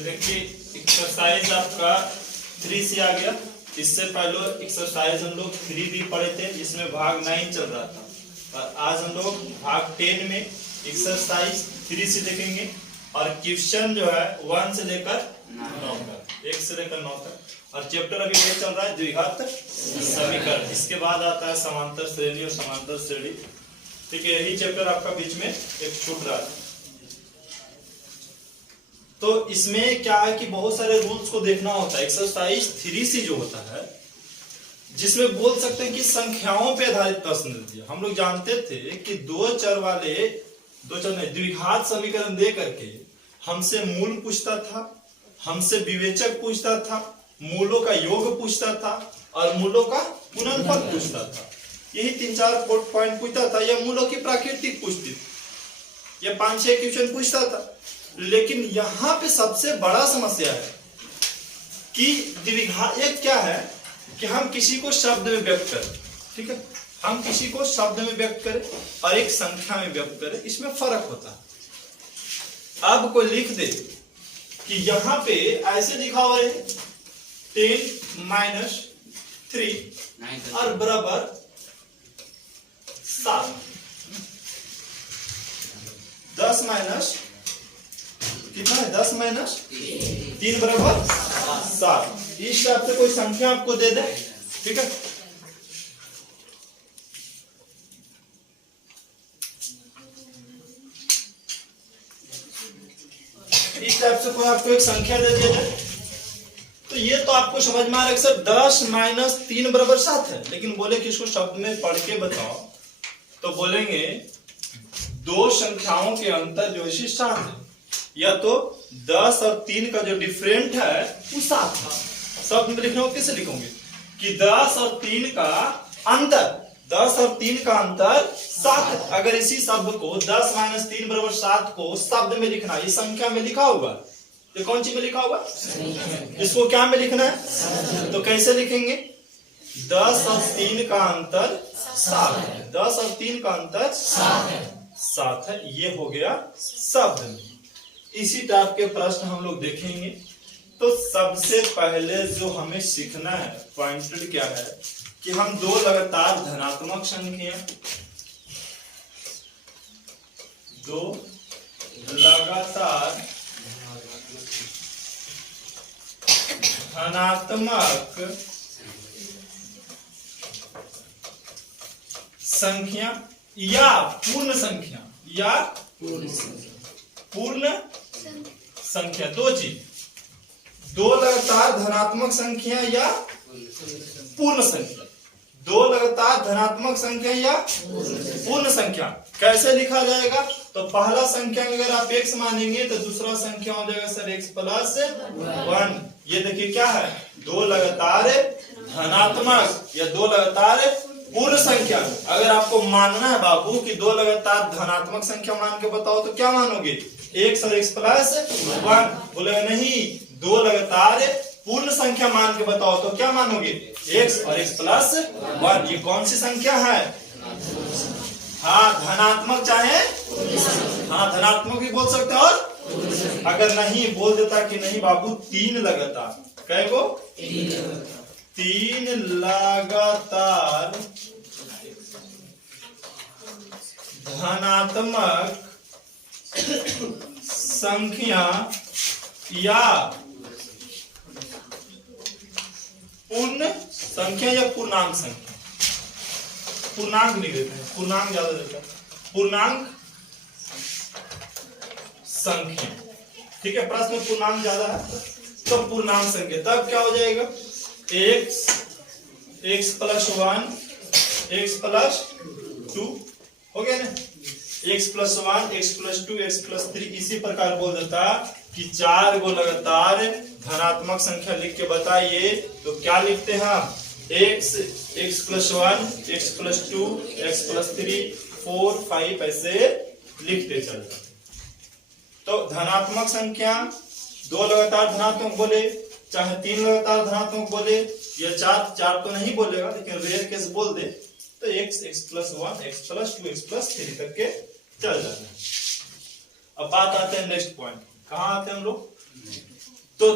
तो देखिए एक्सरसाइज आपका 3 से आ गया। इससे पहले एक्सरसाइज हम लोग 3B पढ़े थे, जिसमें भाग 9 चल रहा था, और आज हम लोग भाग 10 में एक्सरसाइज 3 से देखेंगे। और क्वेश्चन जो है 1 से लेकर 9 तक, 1 से लेकर 9 तक। और चैप्टर अभी ये चल रहा है द्विघात समीकरण। इसके बाद आता है समांतर श्रेणी और समांतर श्रेणी। ठीक है, यही चैप्टर आपका बीच में एक छूट रहा है। तो इसमें क्या है कि बहुत सारे रूल्स को देखना होता है। एक्सरसाइज 3C जो होता है, जिसमें बोल सकते हैं कि संख्याओं पे आधारित प्रश्न दिया। हम लोग जानते थे कि दो चर वाले द्विघात समीकरण दे करके हमसे मूल पूछता था, हमसे विवेचक पूछता था, मूलों का योग पूछता था और मूलों का गुणनफल पूछता था। यही 3-4 पॉइंट पूछता था, या मूलों की प्राकृतिक पूछती थी, या 5-6 क्वेश्चन पूछता था। लेकिन यहाँ पे सबसे बड़ा समस्या है कि द्विघात एक क्या है कि हम किसी को शब्द में व्यक्त करें, ठीक है, हम किसी को शब्द में व्यक्त करें और एक संख्या में व्यक्त करें, इसमें फर्क होता है। अब कोई लिख दे कि यहाँ पे ऐसे लिखा हुआ है 10 - 3 और बराबर 7, 10 माइनस कितना है, 10 - 3 बराबर 7। इस टाइप से कोई संख्या आपको दे दे, ठीक है। इस टाइप से कोई आपको एक संख्या दे दिया जाए, तो ये तो आपको समझ में आ रहा है सर 10 - 3 बराबर 7 है। लेकिन बोले कि इसको शब्द में पढ़ के बताओ, तो बोलेंगे दो संख्याओं के अंतर जो है 7 है, या तो 10 और 3 का जो डिफरेंट है वो 7 था। शब्द में लिखना हो कैसे लिखोगे कि 10 और 3 का अंतर, 10 और 3 का अंतर 7 है। अगर इसी शब्द को 10 - 3 बराबर 7 को शब्द में लिखना, ये संख्या में लिखा होगा, ये कौन सी में लिखा होगा, इसको क्या में लिखना है, तो कैसे लिखेंगे, 10 और 3 का अंतर 7 है, 10 और 3 का अंतर 7 है। ये हो गया शब्द में। इसी टाइप के प्रश्न हम लोग देखेंगे। तो सबसे पहले जो हमें सीखना है पॉइंटेड क्या है कि हम दो लगातार धनात्मक संख्या, दो लगातार धनात्मक संख्या या पूर्ण संख्या, या पूर्ण संख्या, दो चीज, दो लगातार धनात्मक संख्या या पूर्ण संख्या, दो लगातार धनात्मक संख्या या पूर्ण संख्या। कैसे लिखा जाएगा, तो पहला संख्या में अगर आप x मानेंगे तो दूसरा संख्या हो जाएगा सर x + 1। ये देखिए क्या है, दो लगातार धनात्मक या दो लगातार पूर्ण संख्या। अगर आपको मानना है बाबू कि दो लगातार धनात्मक संख्या मान के बताओ, तो क्या मानोगे, x और x + 1। बोले नहीं, दो लगातार पूर्ण संख्या मान के बताओ, तो क्या मानोगे, x और x + 1। ये कौन सी संख्या है, हाँ धनात्मक, चाहे हाँ धनात्मक भी बोल सकते हैं। और अगर नहीं बोल देता कि नहीं बाबू 3 लगातार, कै गो 3 लगातार धनात्मक संख्या या पूर्ण संख्या या पूर्णांक संख्या, पूर्णांक नहीं देते हैं, पूर्णांक ज्यादा देता है, पूर्णांक संख्या, ठीक है। प्रश्न में पूर्णांक ज्यादा है तो पूर्णांक संख्या, तब क्या हो जाएगा, x + 1 x + 2 हो गया ना, x + 1 x + 2 x + 3। इसी प्रकार बोल देता कि 4 गो लगातार धनात्मक संख्या लिख के बताइए, तो क्या लिखते हैं हम, x + 1 x + 2 x + 3 4 5 ऐसे लिखते चलते। तो धनात्मक संख्या दो लगातार धनात्मक बोले, चाहे 3 लगातार धनात्मक बोले, या 4 तो नहीं बोलेगा, लेकिन रेयर केस बोल दे, तो x + 1 x + 2 x + 3 तक के चल जाते हैं। अब बात आते हैं नेक्स्ट पॉइंट, कहाँ आते हैं हम लोग, तो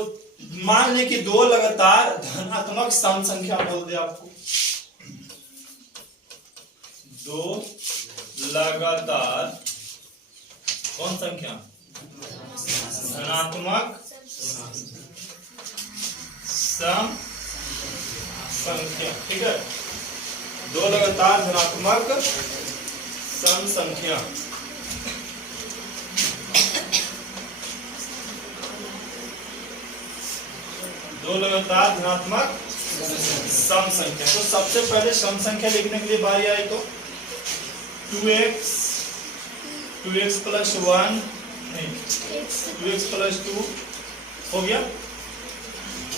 मान लें कि दो लगातार धनात्मक सम संख्या बोल दे आपको, दो लगातार कौन संख्या, धनात्मक सम संख्या, ठीक है, दो लगातार धनात्मक सम संख्या, दो लगातार धनात्मक सम संख्या। तो सबसे पहले सम संख्या लिखने के लिए बारी आई तो 2x प्लस 1 नहीं 2x प्लस 2 हो गया।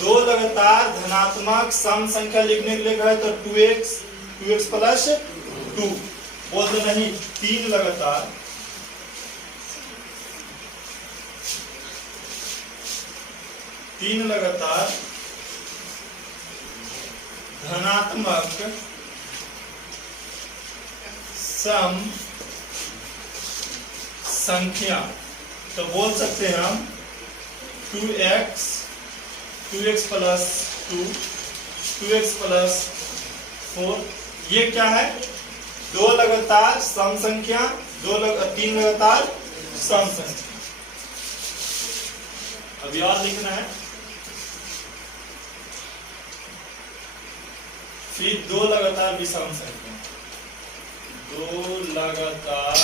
दो लगातार धनात्मक सम संख्या लिखने के लिए गए तो 2x प्लस 2 बोल दो, नहीं, तीन लगातार धनात्मक सम संख्या, तो बोल सकते हैं हम 2x प्लस 2, 2x प्लस 4, ये क्या है, दो लगातार सम संख्या, तीन लगातार सम संख्या। अभी और लिखना है, फिर दो लगातार विषम संख्या, दो लगातार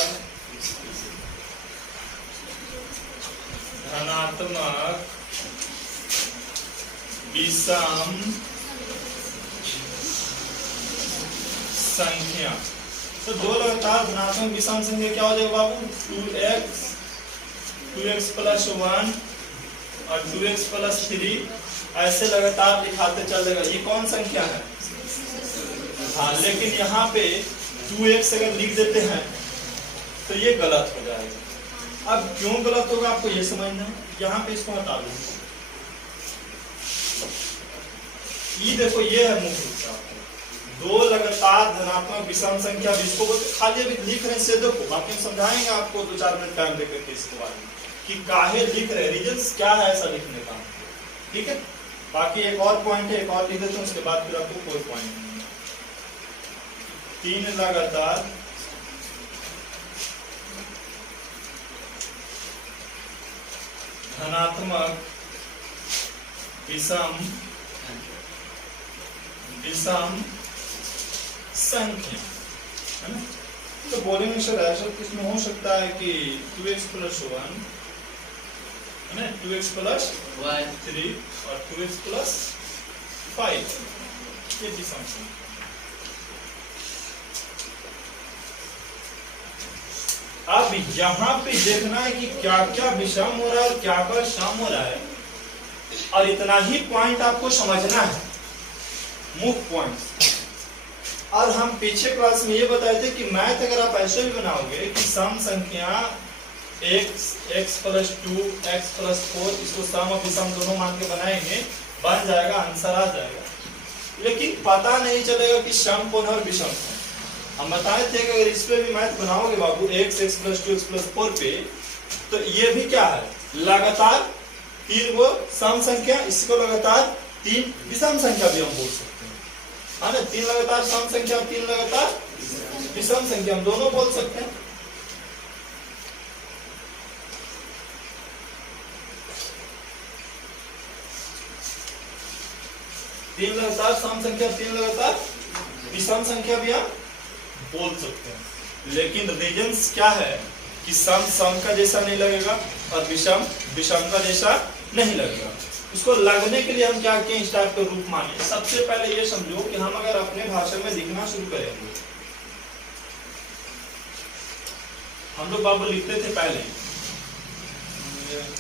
धनात्मक विषम संख्या। तो दो लगातार धनात्मक विषम संख्या क्या हो जाएगा बाबू, 2x प्लस 1 और 2x प्लस 3, ऐसे लगातार लिखाते चलेगा। ये कौन संख्या है, हाँ, लेकिन यहाँ पे 2x अगर लिख देते हैं तो ये गलत हो जाएगा। अब क्यों गलत होगा आपको ये समझना है, यहाँ पे इसको हटा दो, ये देखो, ये है मुख्य रूप से दो लगातार धनात्मक विषम संख्या। इसको खाली अभी लिख रहे हैं से देखो, बाकी हम समझाएंगे आपको 2-4 मिनट टाइम लेकर के इसके बारे में कि काहे लिख रहे, रीजंस क्या है ऐसा लिखने का, ठीक है। बाकी एक और पॉइंट है, एक और लिख देते हैं, उसके बाद फिर आपको कोई पॉइंट नहीं। तीन लगातार धनात्मक विषम संख्या, है ना। तो बोलेंगे सर ऐसा किसमें हो सकता है कि 2x प्लस 1 है ना, 2x प्लस 3 और 2x प्लस 5, ये विषम संख्या। अब यहाँ पे देखना है कि क्या क्या विषम हो रहा है और क्या क्या सम हो रहा है, और इतना ही पॉइंट आपको समझना है, मुख्य पॉइंट। और हम पीछे क्लास में ये बताए थे कि मैथ अगर आप ऐसे भी बनाओगे कि सम संख्या x प्लस 2 x प्लस 4, इसको सम और विषम दोनों मान के बनाएंगे, बन जाएगा, आंसर आ जाएगा। लेकिन पता नहीं चलेगा कि सम कौन है और विषम कौन। हम बताए थे कि अगर इस पे भी मैथ बनाओगे बाबू x प्लस 2 x प्लस 4 पे, तो ये भी क्या है, लगातार तीन वो सम संख्या, इसको लगातार तीन विषम संख्या भी हम बोल सकते हैं, है ना। तीन लगातार सम संख्या, तीन लगातार विषम संख्या, हम दोनों बोल सकते हैं। तीन लगातार सम संख्या, तीन लगातार विषम संख्या भी आप बोल सकते हैं। लेकिन रीजंस क्या है कि सम सम का जैसा नहीं लगेगा और विषम विषम का जैसा नहीं लगेगा। इसको लगने के लिए हम क्या किए, इस टाइप के रूप माने। सबसे पहले ये समझो कि हम अगर अपने भाषा में लिखना शुरू करेंगे, हम लोग बाबू लिखते थे पहले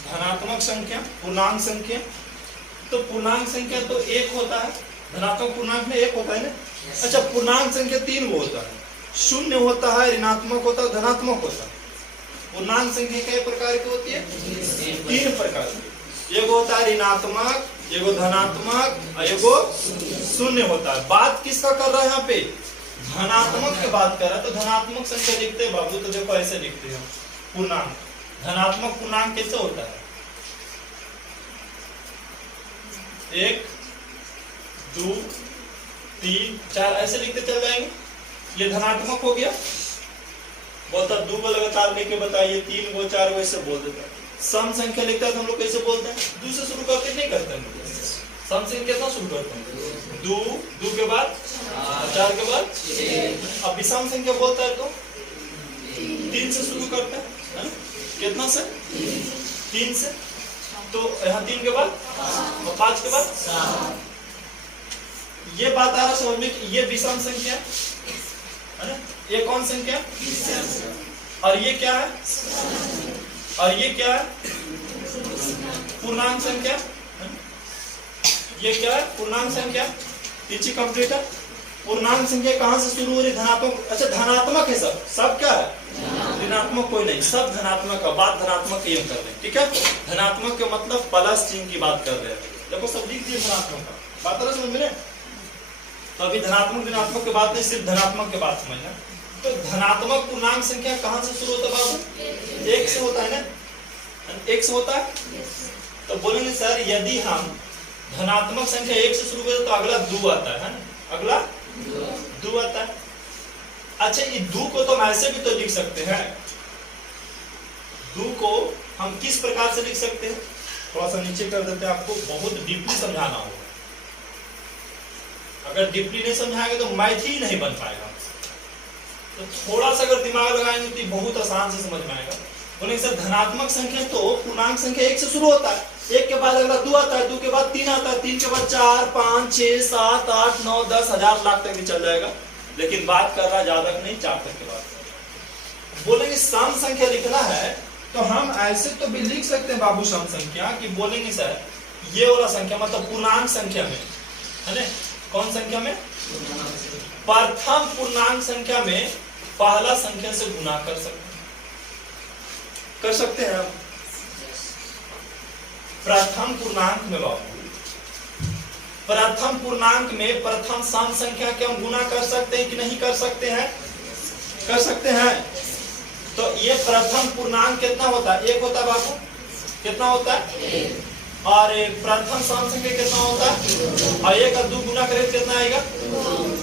धनात्मक संख्या, पूर्णांक संख्या। तो पूर्णांक संख्या तो एक होता है, धनात्मक पूर्णांक में एक होता है ना। अच्छा, पूर्णांक संख्या तीन वो होता है, शून्य होता है, ऋणात्मक होता है, धनात्मक होता है। पूर्णांक संख्या कई प्रकार की होती है, तीन प्रकार की। एक होता है ऋणात्मक, एगो धनात्मक और एगो शून्य होता है। बात किसका कर रहा है यहाँ पे, धनात्मक की बात कर रहा है। तो धनात्मक संख्या लिखते हैं बाबू, तो देखो ऐसे लिखते हैं पूर्णांक। धनात्मक पूर्णांक कैसे होता है, 1 2 3 4 ऐसे लिखते चल जाएंगे। ये धनात्मक हो गया। बोलता 2 को लगातार लेके बताइए, 3 को 4 को ऐसे बोल देता है। सम संख्या लिखता है तो हम लोग कैसे बोलते हैं? 2 से शुरू करके नहीं करते हैं। सम संख्या कितना शुरू करते हैं? 2 के बाद 4 के बाद 6। अब विषम संख्या बोलता है तो 3 से शुरू करते हैं। कितना से? 3 से। तो यहाँ 3 के बाद और 5 के बाद 7। ये बात आ रहा समझ में कि ये विषम संख्या है ना? ये कौन संख्या? और ये क्या है? और ये क्या है? पूर्णांक संख्या। ये क्या है? पूर्णांक संख्या। पीछे कंप्लीट है। पूर्णांक संख्या कहां से शुरू हो रही? धनात्मक। अच्छा धनात्मक है सब। सब क्या है? ऋणात्मक कोई नहीं, सब धनात्मक का बात धनात्मक की कर रहे हैं। ठीक है, धनात्मक के मतलब प्लस चिन्ह की बात कर रहे हैं। देखो सब लिख दिए धनात्मक का। बात समझ में? तो अभी धनात्मक ऋणात्मक की बात नहीं, सिर्फ धनात्मक की बात समझना। तो धनात्मक पूर्णांक संख्या कहां से शुरू होता है बाबू? 1 से होता है ना? 1 से होता है। तो बोलेंगे सर यदि हम धनात्मक संख्या 1 से शुरू करें तो अगला 2 आता है ना? अगला 2 आता है। अच्छा ये 2 को तो हम ऐसे भी तो लिख सकते हैं। 2 को हम किस प्रकार से लिख सकते हैं? थोड़ा सा नीचे कर देते हैं, आपको बहुत डीपली समझाना होगा। अगर डीपली नहीं समझाएंगे तो मैथ ही नहीं बन पाएगा। तो थोड़ा सा अगर दिमाग लगाएंगे तो बहुत आसान से समझ में आएगा। बोलेंगे सर धनात्मक संख्या तो पूर्णांक संख्या 1 से शुरू होता है। 1 के बाद अगला 2 आता है, 2 के बाद 3 आता है, 3 के बाद 4 5 6 7 8 9 10 हजार लाख तक भी चल जाएगा। लेकिन बात कर रहा ज्यादा नहीं, 4 तक की बात। बोलेंगे सम संख्या लिखना है तो हम ऐसे तो भी लिख सकते हैं बाबू सम संख्या कि बोलेंगे सर ये वाला संख्या मतलब पूर्णांक संख्या में है ना? कौन संख्या में? प्रथम पूर्णांक संख्या में पहला संख्या से गुना कर सकते हैं हम। प्रथम पूर्णांक में बाबू, प्रथम पूर्णांक में प्रथम सम संख्या के हम गुना कर सकते हैं कि नहीं कर सकते हैं? कर सकते हैं। तो ये प्रथम पूर्णांक कितना होता है? 1 होता है बाबू। कितना होता है? और प्रथम सम संख्या कितना होता है? और 1 और 2 गुना करें कितना आएगा?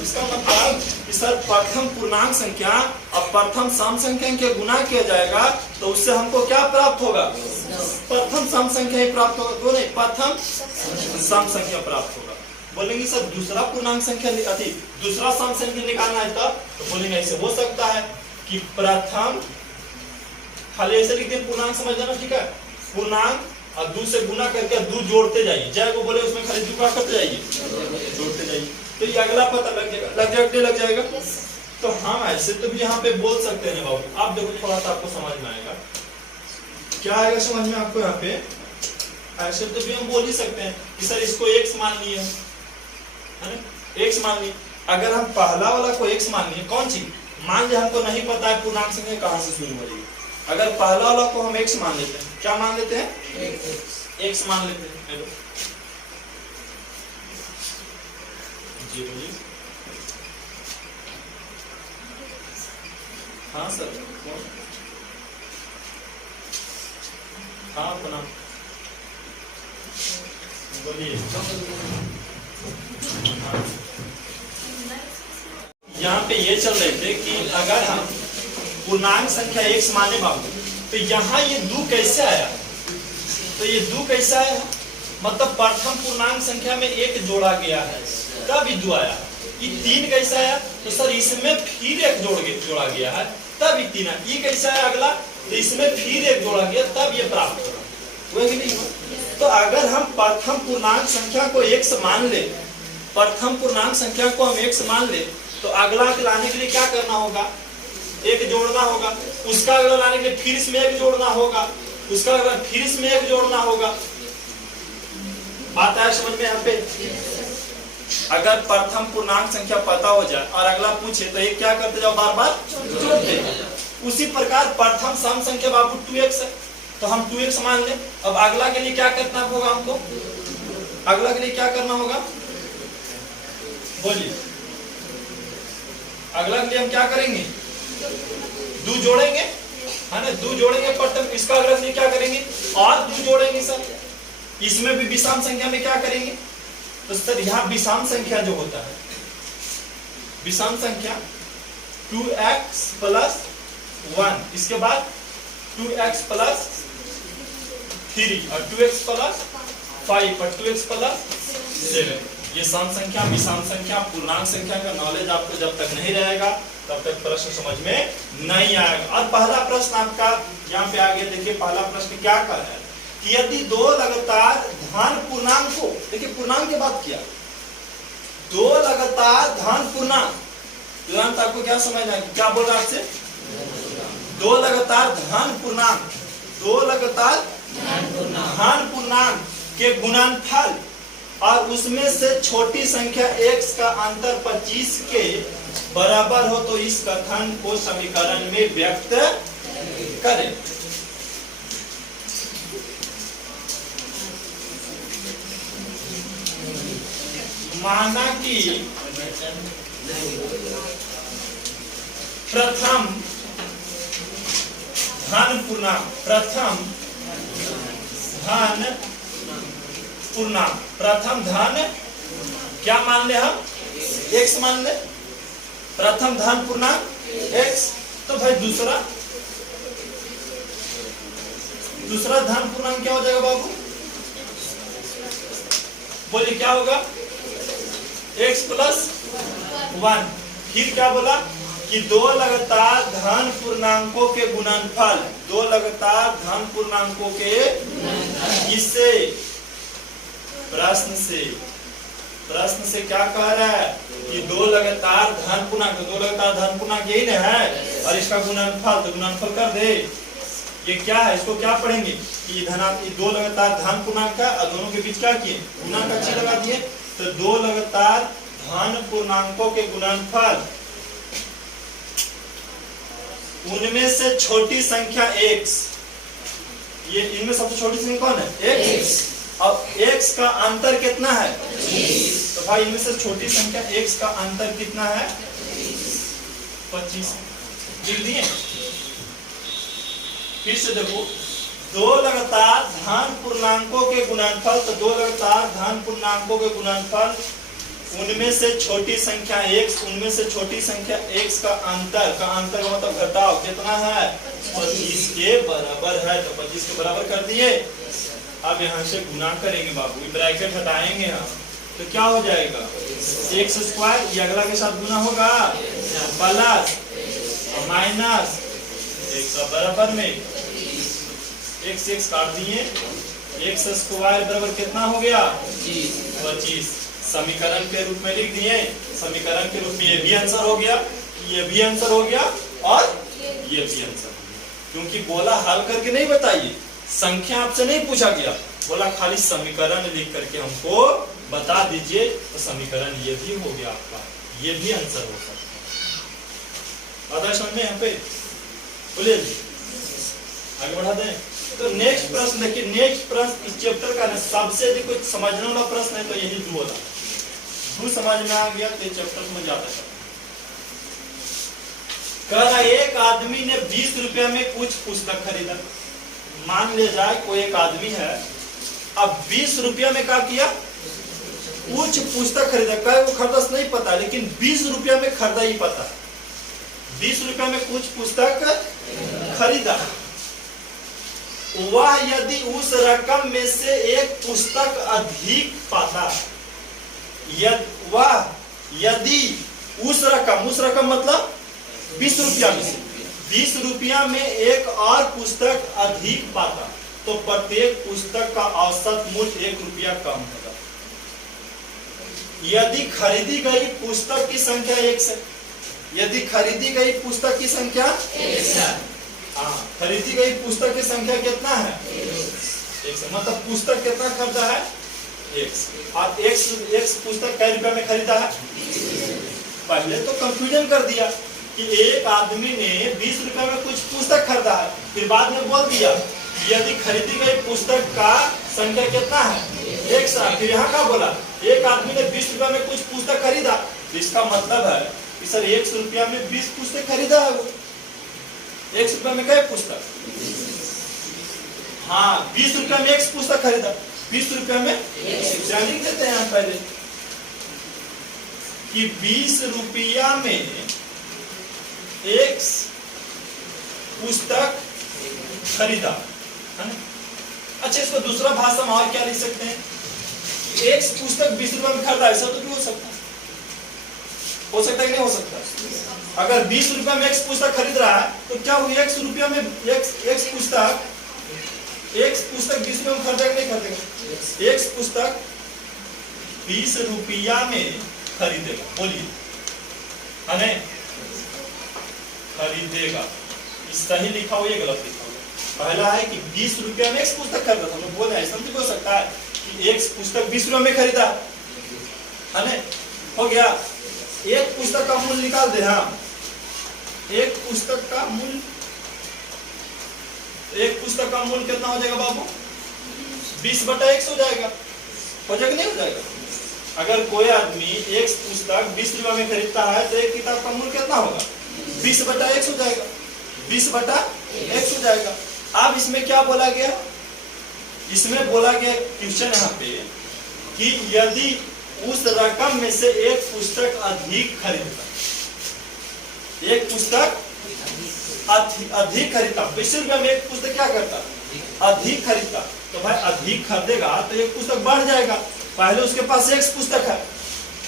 इसका मतलब सर प्रथम पूर्णांक संख्या और प्रथम सम संख्या के गुना किया जाएगा तो उससे हमको क्या प्राप्त होगा? प्रथम सम संख्या ही प्राप्त होगा। वो नहीं, प्रथम सम संख्या प्राप्त होगा। बोलेंगे सर दूसरा पूर्णांक संख्या दूसरा सम संख्या निकालना है तब तो बोलेंगे ऐसे हो सकता है कि प्रथम, खाली ऐसे लिख दें पूर्णांक समझ लेना। ठीक है, पूर्णांक और 2 से गुना करके 2 जोड़ते जाइए। जय को बोले उसमें खाली 2 का करते जाइए, जोड़ते जाइए। तो ये अगला पता लग जाएगा। तो हम ऐसे तो भी यहाँ पे बोल सकते हैं बाबू। आप देखो थोड़ा सा आपको समझ में आएगा। क्या आएगा समझ में आपको? यहाँ पे ऐसे तो भी हम बोल ही सकते हैं कि सर इसको x मान लिए है ना? x मान लिए। अगर हम पहला वाला को x मान लिए, कौन चीज मान लिया हमको नहीं पता है पूर्णांक संख्या कहां से शुरू हो रही है। अगर पहला वाला को हम x मान लेते हैं, क्या मान लेते हैं? x मान लेते हैं। जी बोलिए। हाँ सर हाँ प्रणाम बोलिए। यहाँ पे ये चल रहे थे कि अगर हम पूर्णांक संख्या x माने बाबू तो यहाँ ये 2 कैसे आया? तो ये 2 कैसे आया? मतलब प्रथम पूर्णांक संख्या में 1 जोड़ा गया है तब ये 2 आया। ये 3 कैसे आया? तो सर इसमें फिर 1 जोड़ा गया है तब ये 3 आया। ये कैसे आया अगला? तो इसमें फिर 1 जोड़ा गया तब ये प्राप्त होगा। हुआ कि नहीं? तो अगर हम प्रथम पूर्णांक संख्या को x मान ले, प्रथम पूर्णांक संख्या को हम x मान ले तो अगला के लाने के लिए क्या करना होगा? 1 जोड़ना होगा। उसका अगला लाने के लिए फिर इसमें 1 जोड़ना होगा। उसका अगला फिर इसमें 1 जोड़ना होगा। बात आया समझ में? यहाँ पे अगर प्रथम पूर्णांक संख्या पता हो जाए और अगला पूछे तो ये क्या करते जाओ? बार बार जोड़ते। उसी प्रकार प्रथम सम संख्या बाबू 2x है तो हम 2x मान ले। अब अगला के लिए क्या करना होगा हमको? अगला के लिए क्या करना होगा? बोलिए। अगला के लिए हम क्या करेंगे? 2 जोड़ेंगे है ना? 2 जोड़ेंगे प्रथम। इसका अगला के लिए क्या करेंगे? और 2 जोड़ेंगे सर। इसमें भी विषम संख्या में क्या करेंगे? तो सर यहाँ विषम संख्या जो होता है, विषम संख्या 2x प्लस 1, इसके बाद 2x प्लस 3 और 2x प्लस 5 और 2x प्लस 7। ये सम संख्या, विषम संख्या, पूर्णांक संख्या का नॉलेज आपको जब तक नहीं रहेगा तब तक प्रश्न समझ में नहीं आएगा। और पहला प्रश्न आपका यहाँ पे आगे देखिए, पहला प्रश्न क्या कर रहा है कि यदि दो लगातार धन पूर्णांकों, देखिए पूर्णांक की बात किया, दो लगातार धन पूर्णांक, तुरंत आपको क्या समझ आएगा, क्या बोल रहा है आपसे, दो लगातार धन पूर्णांक, दो लगातार धन पूर्णांक के गुणनफल और उसमें से छोटी संख्या x का अंतर 25 के बराबर हो तो इस कथन को समीकरण में व्यक्त करें। माना कि प्रथम धन पूर्णांक, प्रथम धन पूर्णांक, प्रथम धन क्या मान ले हम, x मान ले, प्रथम धन पूर्णांक x। तो भाई दूसरा धन पूर्णांक क्या हो जाएगा बाबू, बोलिए क्या होगा, x प्लस 1। फिर क्या बोला कि दो लगातार धन पूर्णांकों के गुणनफल, दो लगातार धन पूर्णांकों के, इससे प्रश्न से क्या कह रहा है कि दो लगातार धन पूर्णांक, दो लगातार धन पूर्णांक यही ना है, और इसका गुणनफल, तो गुणनफल कर दे। ये क्या है, इसको क्या पढ़ेंगे कि दो लगातार धन पूर्णांक का और दोनों के बीच क्या किए, गुणा का चिन्ह लगा दिए। तो दो लगातार धन पूर्णांकों के गुणनफल, उनमें से छोटी संख्या x, ये इनमें सबसे छोटी संख्या कौन है, x। अब x का अंतर कितना है, तो भाई इनमें से छोटी संख्या x का अंतर कितना है, 25। लिख दिए। फिर से देखो, दो लगातार धन पूर्णांकों के गुणनफल, तो दो लगातार धन पूर्णांकों के गुणनफल, उनमें से छोटी संख्या x, उनमें से छोटी संख्या x का अंतर का मतलब घटाव कितना है, 25 के बराबर है। तो 25 के बराबर कर दिए। अब यहाँ से गुना करेंगे बाबू, ब्रैकेट हटाएंगे हम, तो क्या हो जाएगा, x स्क्वायर, ये अगला के साथ गुना होगा, प्लस माइनस x बराबर में x काट दिए, x स्क्वायर बराबर कितना हो गया, 25। समीकरण के रूप में लिख दिए, समीकरण के रूप में ये भी आंसर हो गया, ये भी आंसर हो गया और ये भी आंसर हो गया। क्योंकि बोला हल करके नहीं बताइए, संख्या आपसे नहीं पूछा गया, बोला खाली समीकरण लिख करके हमको बता दीजिए, तो समीकरण ये भी हो गया आपका, ये भी आंसर हो सकता है। बात समझ में यहाँ पे, बोलिए आगे बढ़ा दें। तो नेक्स्ट प्रश्न देखिए, नेक्स्ट प्रश्न इस चैप्टर का सबसे अधिक कुछ समझने वाला प्रश्न है, तो यही दो वाला, दो समझ में आ गया तो चैप्टर में जाता है। कह रहा एक आदमी ने 20 रुपया में कुछ पुस्तक खरीदा। मान ले जाए कोई एक आदमी है, अब 20 रुपया में क्या किया, कुछ पुस्तक खरीदा। कहे वो खरीदा नहीं पता, लेकिन 20 रुपया में खरीदा ही पता, 20 रुपया में कुछ पुस्तक खरीदा। वह यदि उस रकम में से एक पुस्तक अधिक पाता, यदि उस रकम मतलब 20 रुपया में से 20 रुपया में एक और पुस्तक अधिक पाता, तो प्रत्येक पुस्तक का औसत मूल्य 1 रुपया कम होगा। यदि खरीदी गई पुस्तक की संख्या 1 है, यदि खरीदी गई पुस्तक की संख्या 1 है, खरीदी गई पुस्तक की संख्या कितना है, 1 मतलब पुस्तक कितना खरीदा है, 1। और 1 पुस्तक कै रुपया में खरीदा है। पहले तो कंफ्यूजन कर दिया कि एक आदमी ने 20 रुपया में कुछ पुस्तक खरीदा है, फिर बाद में बोल दिया यदि खरीदी गई पुस्तक का संख्या कितना है, 1। फिर यहाँ का बोला एक आदमी ने 20 रुपया में कुछ पुस्तक खरीदा, इसका मतलब है कि सर 1 रुपया में 20 पुस्तक खरीदा है। वो 1 रुपया में क्या पुस्तक, 20 रुपया में 1 पुस्तक खरीदा, 20 रुपया में लिख देते हैं यहाँ पहले, कि 20 रुपया में एक पुस्तक खरीदा, है ना। अच्छा, इसको दूसरा भाषा में और क्या लिख सकते हैं? एक पुस्तक 20 रुपए में खरीदा, ऐसा तो भी हो सकता है। हो सकता है कि नहीं हो सकता? अगर 20 रुपए में एक पुस्तक खरीद रहा है तो क्या हुई, 100 रुपया में एक पुस्तक 20 रुपए में खरीदेगा नहीं खरीदेगा? एक पुस्तक 20 रुपया में खरीदेगा, बोलिए, है ना, खरीदेगा। सही लिखा हुआ, गलत लिखा हुआ? पहला है कि 20 रुपया में एक पुस्तक खरीदा था, हम बोल रहे हैं, ऐसा तो हो सकता है कि एक पुस्तक 20 रुपया में खरीदा, है ना, हो गया। एक पुस्तक का मूल्य निकाल दे, हाँ, एक पुस्तक का मूल्य कितना हो जाएगा बाबू? 20/100 हो जाएगा। हो जाएगा नहीं हो जाएगा? अगर कोई आदमी एक पुस्तक 20 रुपया में खरीदता है तो एक किताब का मूल्य कितना होगा? 20/100 हो जाएगा। 20/100 हो जाएगा। अब इसमें क्या बोला गया? इसमें बोला गया क्वेश्चन यहाँ पे कि यदि उस रकम में से एक पुस्तक अधिक खरीदता, एक पुस्तक अधिक खरीदता, 20 रुपया में एक पुस्तक क्या करता? अधिक खरीदता। तो भाई अधिक खरीदेगा तो एक पुस्तक बढ़ जाएगा। पहले उसके पास एक पुस्तक है,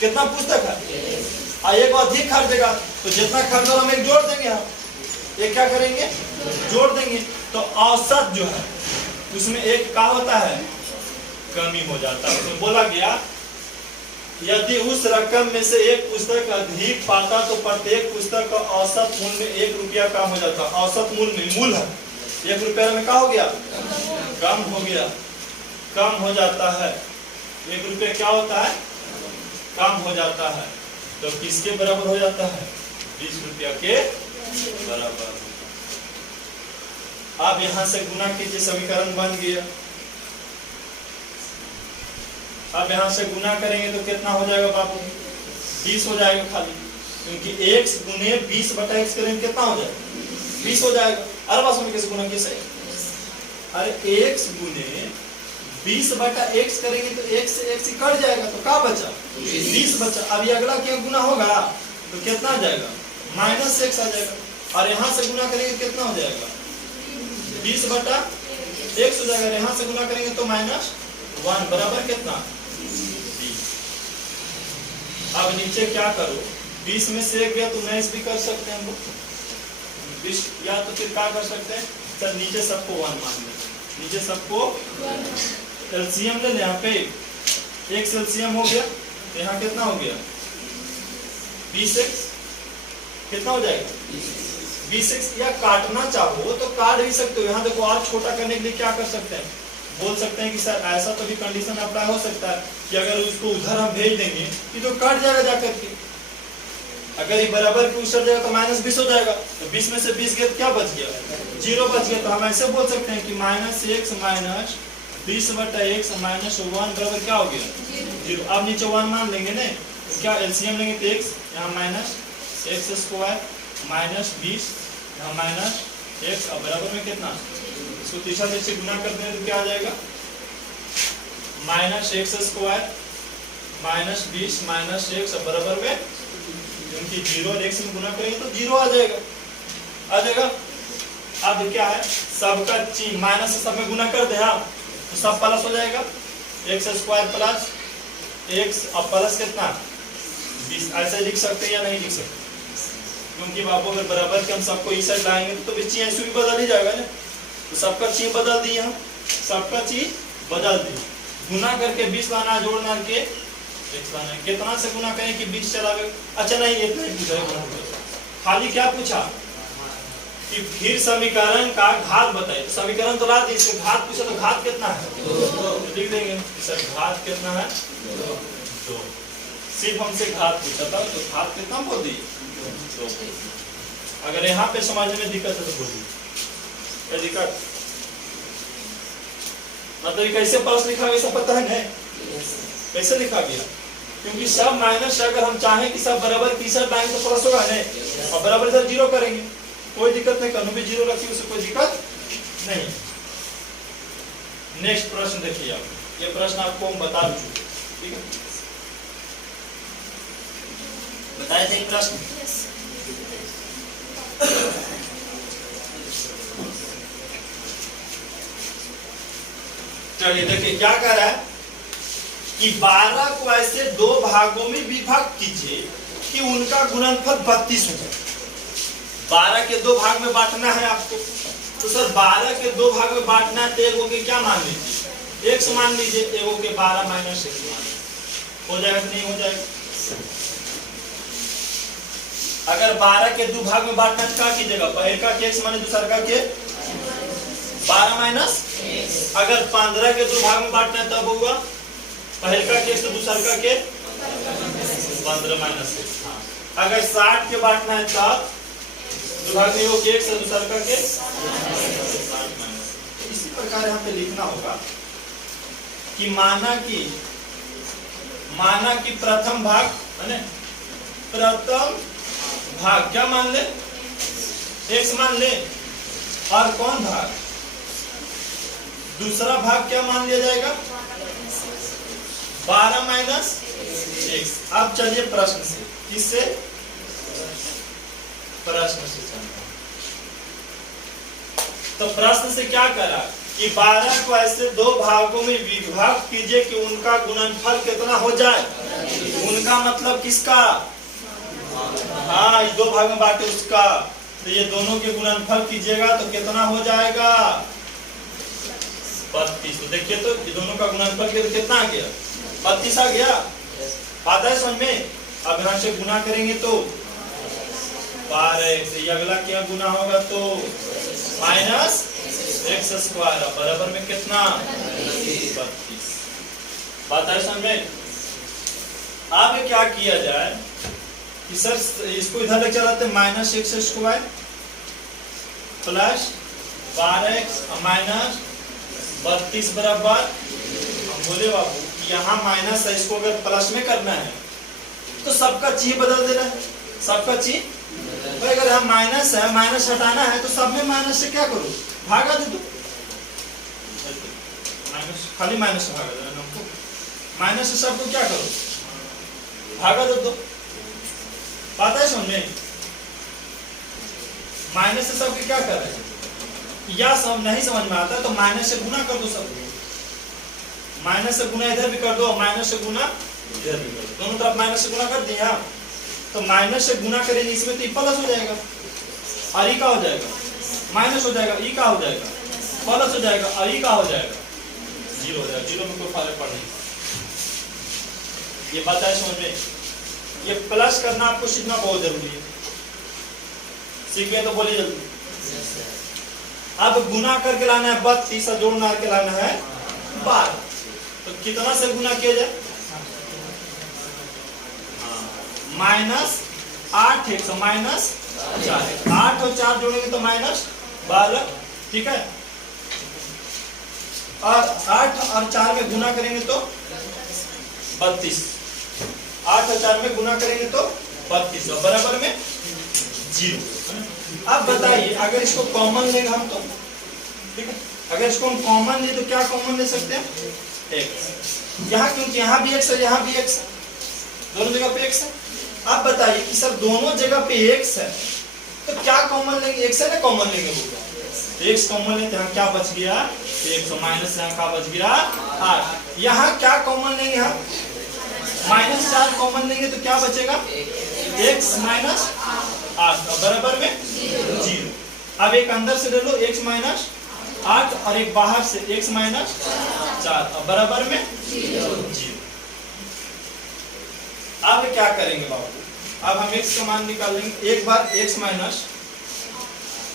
कितना पुस्तक है? और एक अधिक खरीदेगा तो जितना खरीदा हम एक जोड़ देंगे, हम एक क्या करेंगे? जोड़ देंगे। तो औसत जो है उसमें एक क्या होता है? कमी हो जाता है। तो बोला गया यदि उस रकम में से एक पुस्तक अधिक पाता तो प्रत्येक पुस्तक का औसत मूल्य में 1 रुपया कम हो जाता। औसत मूल्य में, मूल है 1 रुपया में क्या हो गया? कम हो गया, कम हो जाता है। 1 रुपया क्या होता है? कम हो जाता है। तो किसके बराबर हो जाता है? 20 रुपया के बराबर। आप यहां से गुना कीजिए, समीकरण बन गया। अब यहां से गुना करेंगे तो कितना हो जाएगा बाबू? 20 हो जाएगा खाली, क्योंकि x गुने 20/x करेंगे कितना हो जाएगा? 20 हो जाएगा। अरे बात सुनिए कैसे गुना कैसे? अरे x गुने 20/x करेंगे तो x से x कट जाएगा तो क्या बचा? 20 बचा। अब ये अगला क्या गुना होगा तो कितना आ जाएगा? -x आ जाएगा। और यहाँ से गुना करेंगे कितना हो जाएगा? 20/x हो जाएगा। यहाँ से गुना करेंगे तो -1 बराबर कितना? 20। अब नीचे क्या करो? 20 में से 1 गया तो 19 भी कर सकते हैं हम लोग, 20 या तो फिर क्या कर सकते हैं? चल नीचे सबको 1 मान लेते, नीचे सबको एलसीएम ले ले। यहाँ पे x एलसीएम हो गया तो यहाँ कितना हो गया? 20x कितना हो जाएगा? 20x। या काटना चाहो तो काट भी सकते हो। यहाँ देखो, और छोटा करने के लिए क्या कर सकते हैं? बोल सकते हैं कि सर ऐसा तो भी कंडीशन अप्लाई हो सकता है कि अगर उसको उधर हम भेज देंगे कि तो कट जाएगा जाकर के। अगर ये बराबर के उछल जाएगा तो -20 हो जाएगा। तो 20 में से 20 गया तो क्या बच गया? 0 बच गया। तो हम ऐसे बोल सकते हैं कि -x - 20/x - 1 बराबर क्या हो गया? 0। अब नीचे 1 मान लेंगे ना, तो क्या एलसीएम लेंगे तो x, यहाँ -x² -20, यहाँ -x, अब बराबर में कितना? इसको तीसरा से गुना कर दें तो क्या आ जाएगा? -x² -20 -x बराबर में, क्योंकि 0 और x में गुना करेंगे तो 0 आ जाएगा, आ जाएगा। अब क्या है? सबका चिन्ह माइनस से सब में गुना कर दे, हाँ, तो सब प्लस हो जाएगा। x² प्लस x, अब प्लस कितना? 20। ऐसे लिख सकते हैं या नहीं लिख सकते? क्योंकि बाबू अगर बराबर के हम सबको इस साइड लाएंगे तो चिन्ह ऐसे भी बदल ही जाएगा ना। तो सबका चिन्ह बदल दिए हम, सबका चिन्ह बदल दिए। गुना करके 20 लाना, जोड़ना के x लाना। कितना से गुना करें कि 20 चलावे? अच्छा नहीं, ये नहीं पूछा, खाली क्या पूछा कि फिर समीकरण का घात बताइए। तो समीकरण तो ला दी, इसमें घात पूछा तो घात कितना है? तो लिख देंगे सर घात कितना है? 2। सिर्फ हमसे घात पूछा था तो घात कितना बोल दी? 2। अगर यहाँ पे समझने में दिक्कत है तो बोलिए क्या दिक्कत? मतलब कैसे प्लस लिखा गया सब पता है नहीं? कैसे लिखा गया? क्योंकि सब माइनस से अगर हम चाहें कि सब बराबर की सब लाइन तो प्लस होगा नहीं, और बराबर इधर 0 करेंगे, कोई दिक्कत नहीं। कहीं भी 0 रखिए, उससे कोई दिक्कत नहीं। नेक्स्ट प्रश्न देखिए आप, ये प्रश्न आपको हम बता चुके, ठीक है। बताए थे प्रश्न। चलिए देखिए क्या कह रहा है कि 12 को ऐसे दो भागों में विभाजित कीजिए कि उनका गुणनफल 32 हो जाए। 12 के दो भाग में बांटना है आपको, तो सर 12 के दो भाग में बांटना है तो एगो के क्या मान लीजिए, x मान लीजिए, एगो के 12 माइनस x हो जाएगा कि नहीं हो जाएगा। अगर 12 के दो भाग में बांटना है क्या कीजिएगा, पहले का के x माने दूसरा का के 12 माइनस, अगर 15 के दो भाग में बांटना है तब होगा पहले का के दूसरा का के 15 माइनस। अगर 60 के बांटना है तब दो भाग में वो के x दूसरा का के 60 माइनस। इसी प्रकार यहाँ पे लिखना होगा कि माना कि प्रथम भाग है ना, प्रथम भाग क्या मान ले, x मान ले, और कौन भाग दूसरा भाग क्या मान लिया जाएगा 12 माइनस x। अब चलिए प्रश्न से, किससे, प्रश्न से चलते हैं। तो प्रश्न से क्या करा कि 12 को ऐसे दो भागों में विभाजित कीजिए कि उनका गुणनफल कितना हो जाए। उनका मतलब किसका, हाँ, दो भाग में बांटे उसका, तो ये दोनों के गुणनफल कीजिएगा तो कितना हो जाएगा 32। तो देखिए तो ये दोनों का गुणनफल कितना आ गया 32 आ गया, आता है समझ में। अब यहाँ से गुना करेंगे तो 12x, ये अगला क्या गुना होगा तो माइनस x स्क्वायर बराबर में कितना 32। बात है समझ में। अब क्या किया जाए कि सर इसको इधर ले चलाते minus x square plus 12x minus 32 बराबर, हम बोले बाबू यहाँ माइनस है, इसको अगर प्लस में करना है तो सबका चीज बदल देना है, सबका चीज। तो अगर हम माइनस है, माइनस हटाना है तो सब में माइनस से क्या करो भागा दे दो, माइनस खाली माइनस से भागा देना हमको, माइनस से सबको क्या करो भागा दे दो। बात है समझ में। माइनस से सबके क्या कर रहे हैं, या सब नहीं समझ में आता तो माइनस से गुना कर दो सब, माइनस से गुना इधर भी कर दो, माइनस से गुना इधर भी कर दो, दोनों तरफ माइनस से गुना कर दिया। तो माइनस से गुना करेंगे इसमें तो प्लस हो जाएगा, और ई का हो जाएगा माइनस हो जाएगा, ई का हो जाएगा प्लस हो जाएगा, और ई का हो जाएगा जीरो हो जाएगा। जीरो में कोई फर्क पड़ नहीं, ये बात है समझ में। ये प्लस करना आपको सीखना बहुत जरूरी है, सीख गए तो बोलिए जल्दी। अब गुना करके लाना है 32 और जोड़ना करके लाना है 12, तो कितना से गुना किया जाए माइनस 8x माइनस 4, 8 और 4 जोड़ेंगे तो माइनस 12, ठीक है। और 8 और 4 में गुना करेंगे तो 32, 8 और 4 में गुना करेंगे तो 32 बराबर में 0। अब बताइए अगर इसको कॉमन लेंगे हम तो, ठीक है, अगर इसको हम कॉमन ले तो क्या कॉमन ले सकते हैं x, यहाँ क्योंकि यहाँ भी x है यहाँ भी x है, दोनों जगह पे x है। अब बताइए कि सर दोनों जगह पे x है तो क्या कॉमन लेंगे, x है ना कॉमन लेंगे वो, तो x कॉमन लेते हैं क्या बच गया 100 माइनस यहाँ का बच गया 8। यहाँ क्या कॉमन लेंगे हम माइनस 4 कॉमन लेंगे तो क्या बचेगा x माइनस 8 बराबर में 0। अब एक अंदर से ले लो x माइनस 8 और एक बाहर से x माइनस 4 बराबर में 0। अब क्या करेंगे बाबू, अब हम x का मान निकाल लेंगे। एक बार x माइनस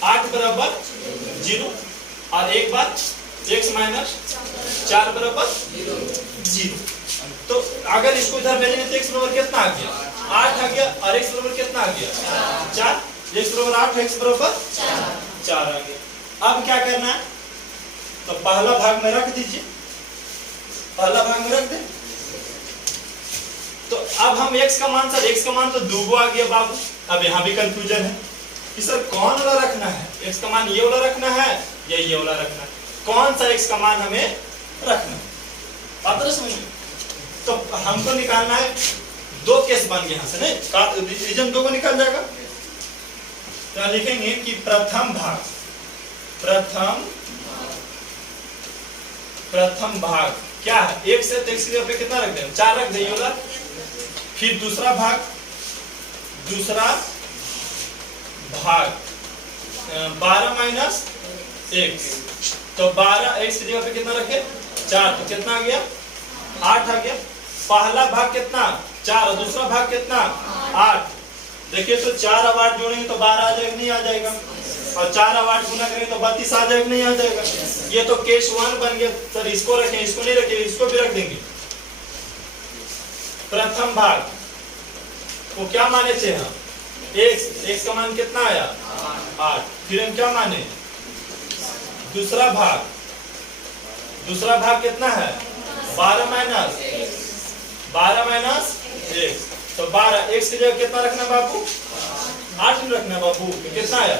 8 बराबर 0 और एक बार x माइनस 4 बराबर 0। तो अगर इसको इधर भेजेंगे तो x बराबर कितना आ गया 8 आ गया, और x बराबर कितना आ गया 4, x बराबर 8 x बराबर 4 आ गया। अब क्या करना है, तो पहला भाग में रख दीजिए, पहला भाग में रख दे। तो अब हम x का मान, सर x का मान तो 2 आ गया बाबू। अब यहाँ भी कंफ्यूजन है कि सर कौन वाला रखना है, x का मान ये वाला रखना है या ये वाला रखना है, कौन सा x का मान हमें रखना है, बात समझ में। तो हमको निकालना है दो केस बन गए यहाँ से, नहीं रीजन दो को निकल जाएगा। तो लिखेंगे कि प्रथम भाग क्या है, एक से तो x की जगह पे कितना रख दें, 4 रख दें होगा। फिर दूसरा भाग 12 माइनस x, तो 12 x की जगह पे कितना रखे 4, तो कितना आ गया 8 आ गया। पहला भाग कितना 4 और दूसरा भाग कितना 8। देखिए तो 4 और 8 जोड़ेंगे तो 12 आ जाएगा, नहीं आ जाएगा, और 4 और 8 गुना करेंगे तो 32 आ जाएगा, नहीं आ जाएगा। ये तो केस 1 बन गया। सर इसको रखें, इसको नहीं रखें, इसको भी रख देंगे। प्रथम भाग को क्या माने थे हम, x का मान कितना आया 8। फिर हम क्या माने दूसरा भाग कितना है 12 माइनस x, तो 12 x की जगह कितना रखना बाबू 8 रखना बाबू, कितना आया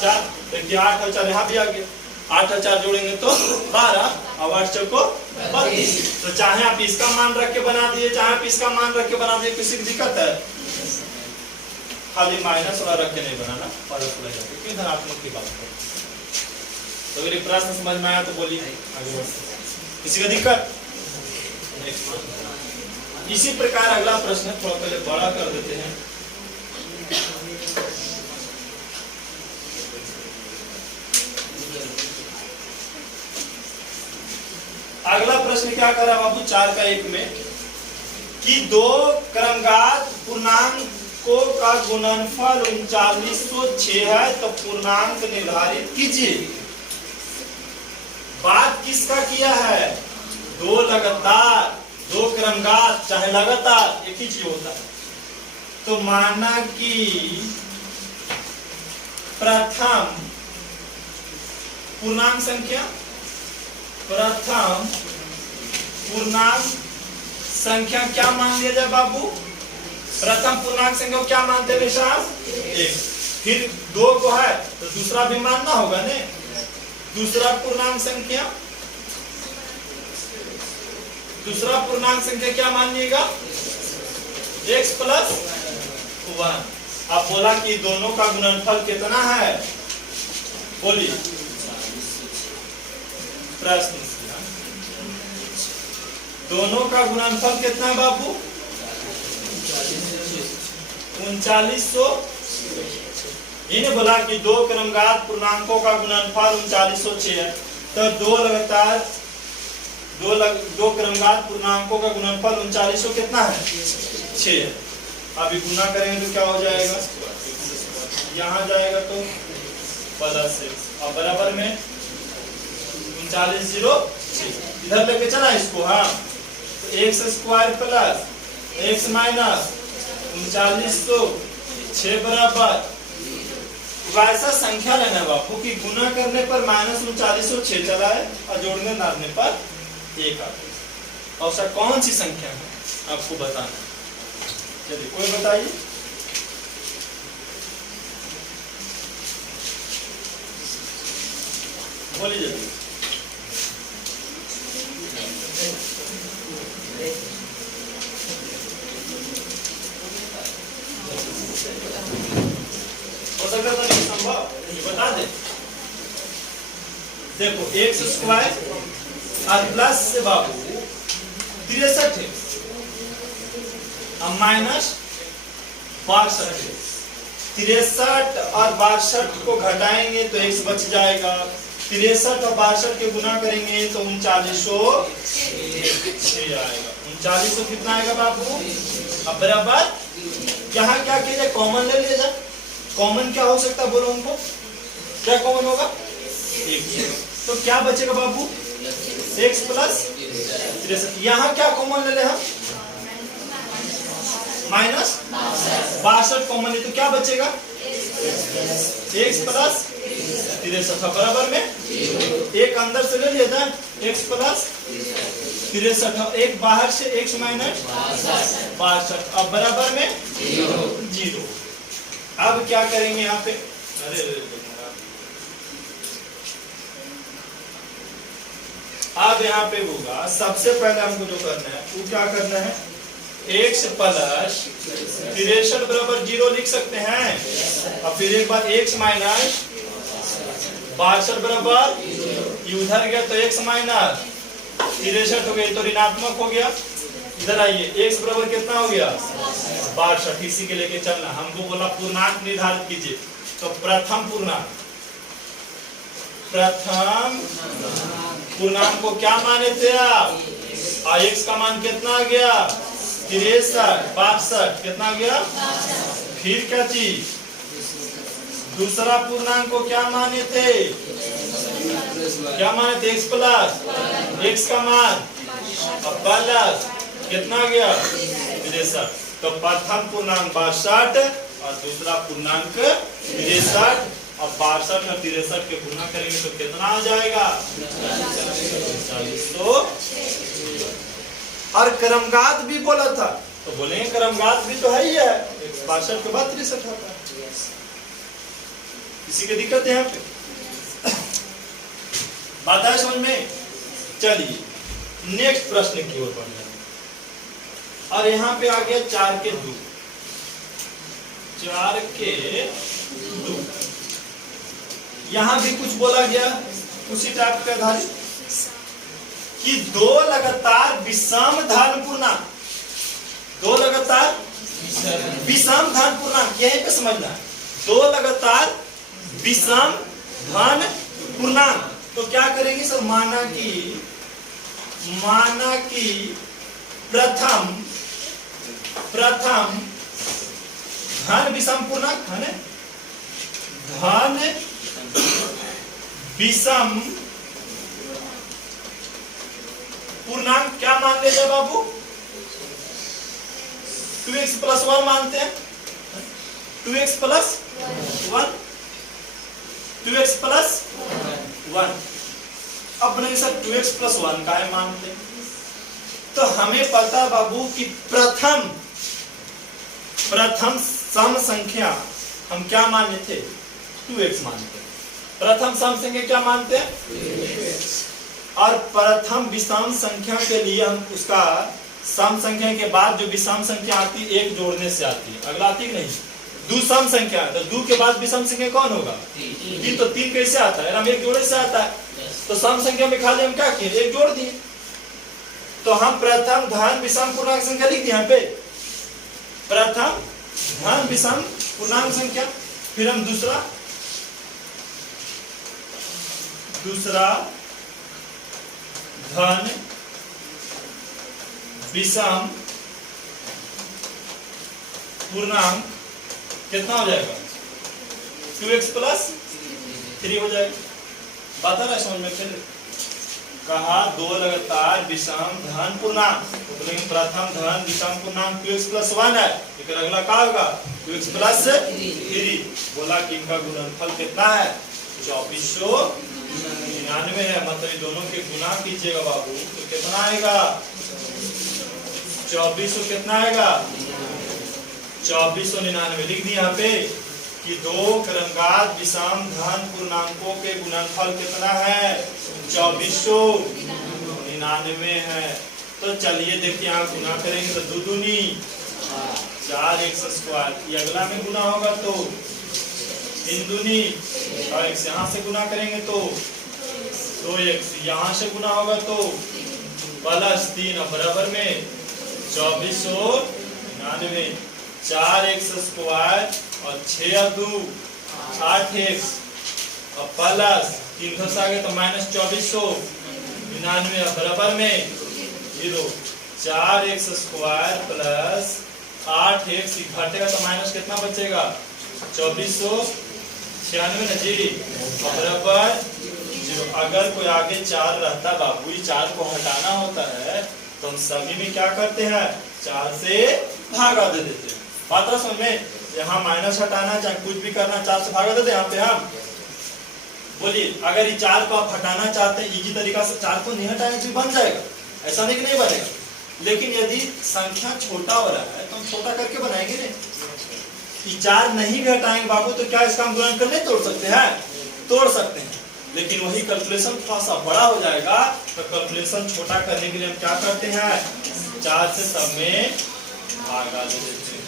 4। देखिए 8 और 4 यहाँ भी आ गया, 8 और 4 जोड़ेंगे तो 12 और 8 चौको 32। तो चाहे आप इसका मान रख के बना दिए, चाहे आप इसका मान रख के बना दिए, किसी की दिक्कत है, खाली माइनस वाला रख के नहीं बनाना, प्लस वाला क्योंकि धनात्मक की बात है। तो अगर प्रश्न समझ में आया तो बोलिए, आगे बढ़ते। किसी का दिक्कत? इसी प्रकार अगला प्रश्न थोड़ा पहले बड़ा कर देते हैं। अगला प्रश्न क्या करा बाबू 4 का 1 में कि दो क्रमगत पूर्णांकों का गुणनफल 3906 है, तो पूर्णांक निर्धारित कीजिए। बात किसका किया है, दो लगातार, दो क्रमगत, चाहे लगातार एक ही चीज होता है। तो माना कि प्रथम पूर्णांक संख्या क्या मान लिया जाए बाबू, प्रथम पूर्णांक संख्या को क्या मानते हैं बेटा 1। फिर 2 को है तो दूसरा भी मानना होगा ने, दूसरा पूर्णांक संख्या क्या मानिएगा x प्लस 1। अब बोला कि दोनों का गुणनफल कितना है, बोलिए प्रश्न, दोनों का गुणनफल कितना है बाबू 3900। इन्हें बोला कि दो क्रमगत पूर्णांकों का गुणनफल 3906 है, तो दो क्रमगत पूर्णांकों का गुणनफल 3900 कितना है 6 है। अभी गुना करेंगे तो क्या हो जाएगा, यहाँ जाएगा तो प्लस 6 और बराबर में 3906 इधर लेके चला इसको। हाँ तो x square plus x minus 3906 बराबर वैसा संख्या लेना बापू कि गुना करने पर माइनस 3906 चला है और जोड़ने डालने पर 1 आता है। और सर कौन सी संख्या है आपको बताना, चलिए कोई बताइए। बोलिए जल्दी। हो सकता था नहीं संभव, बता दे। देखो x स्क्वायर और प्लस से बाबू 63 है और माइनस 62 है। 63 और 62 को घटाएंगे तो x बच जाएगा। 63 और 62 के गुना करेंगे तो 3906 आएगा। 3900 कितना आएगा बाबू, अब बराबर यहाँ क्या किया जाए, कॉमन ले लिया जाए। कॉमन क्या हो सकता है बोलो हमको, क्या कॉमन होगा 1। तो क्या बचेगा बाबू x प्लस 63। यहाँ क्या कॉमन ले ले हम माइनस 62 कॉमन है, तो क्या बचेगा x प्लस 63 बराबर में 1 अंदर से ले लिया जाए x प्लस 63, एक बाहर से x माइनस 62 अब बराबर में 0। अब क्या करेंगे यहाँ पे, अब यहाँ पे होगा सबसे पहले हमको जो करना है वो क्या करना है, x प्लस 63 बराबर 0 लिख सकते हैं। अब फिर एक बार x माइनस 62 बराबर, ये उधर गया तो x माइनस 63 हो गया, तो ऋणात्मक हो गया। इधर आइए, x बराबर कितना हो गया 62, इसी के लेके चलना। हमको बोला पूर्णांक निर्धारित कीजिए, तो प्रथम पूर्णांक को क्या माने थे आप? x का मान कितना आ गया 63, 62 कितना आ गया। फिर क्या चीज, दूसरा पूर्णांक को क्या माने थे? x प्लस x का मान प्लस कितना आ गया 63। तो प्रथम पूर्णांक 62 और दूसरा पूर्णांक 63। अब 62 और 63 के गुणा करेंगे तो कितना आ जाएगा 40। और क्रमघात भी बोला था, तो बोलेंगे क्रमघात भी तो है ही है, 62 के बाद 63 होता है। किसी की दिक्कत है यहाँ पे? बात है समझ में? चलिए नेक्स्ट प्रश्न की ओर बढ़ जाए। और यहाँ पे आ गया 4 के 2, 4 के 2। यहां भी कुछ बोला गया उसी टाइप के आधारित कि दो लगातार विषम धन पूर्णांक, दो लगातार विषम धन पूर्णांक, यहीं पे समझना है। दो लगातार विषम धन पूर्णांक, तो क्या करेंगे सर? माना कि प्रथम धन विषम पूर्णांक है ना, धन विषम पूर्णांक क्या मान लेते हैं बाबू? 2x प्लस 1 मानते हैं, 2x प्लस 1, 2x प्लस 1। अब नहीं सर 2x प्लस 1 का है मानते हैं, तो हमें पता बाबू कि प्रथम सम संख्या हम क्या माने थे? 2x मानते हैं। प्रथम सम संख्या क्या मानते हैं? 2x। और प्रथम विषम संख्या के लिए हम उसका सम संख्या के बाद जो विषम संख्या आती है एक जोड़ने से आती है, अगला आती है नहीं। दुसम संख्या, तो 2 के बाद विषम संख्या कौन होगा? 3। तो 3 कैसे आता है? हम एक जोड़े से आता है, तो सम संख्या में खाली हम क्या किए? एक जोड़ दिए। तो हम प्रथम धन विषम पूर्णांक संख्या लिख दिए यहाँ पे, प्रथम धन विषम पूर्णांक संख्या। फिर हम दूसरा धन विषम पूर्णांक कितना हो जाएगा? 2x प्लस 3 हो जाएगा। बात आ रहा है समझ में? चलिए कहा दो लगातार विषम धन पूर्णांक, तो प्रथम धन विषम पूर्णांक 2x प्लस 1 है, फिर अगला क्या होगा? 2x plus 3। बोला कि इनका गुणनफल कितना है? 2499 है। मतलब दोनों के गुना कीजिएगा बाबू तो कितना आएगा? 2400 कितना आएगा? 2499 लिख दिया यहाँ पे कि दो क्रमघात विषम धन पूर्णांकों के गुणनफल कितना है? 2499 है। तो चलिए देखिए यहाँ गुना करेंगे तो 2 दूनी 4x स्क्वायर, ये अगला में गुना होगा तो 3 दूनी और x यहाँ से गुना करेंगे तो 2x, यहाँ से गुना होगा तो प्लस 3 और बराबर में 2499, 4x स्क्वायर और 6 और 2 8x और प्लस 3 से आगे तो माइनस 2499 बराबर में 0, 4x स्क्वायर प्लस 8x घटेगा तो माइनस कितना बचेगा? 2496 ना जी, बराबर 0। अगर कोई आगे 4 रहता बाबू, 4 को हटाना होता है तो हम सभी में क्या करते हैं? 4 से भागा दे देते हैं। बात समझ में? यहाँ माइनस हटाना चाहे कुछ भी करना, 4 से भागा देते हैं। यहाँ पे हम बोलिए अगर ये 4 को आप हटाना चाहते हैं इजी तरीका से 4 को नहीं हटाने से बन जाएगा, ऐसा नहीं कि नहीं बनेगा। लेकिन यदि संख्या छोटा हो रहा है तो हम छोटा करके बनाएंगे नहीं। 4 नहीं भी हटाएंगे बाबू तो क्या इसका हम गुणनफल नहीं तोड़ सकते हैं? तोड़ सकते हैं, लेकिन वही कैलकुलेशन थोड़ा सा बड़ा हो जाएगा। तो कैलकुलेशन छोटा करने के लिए हम क्या करते हैं? 4 से सब में भागा दे देते हैं।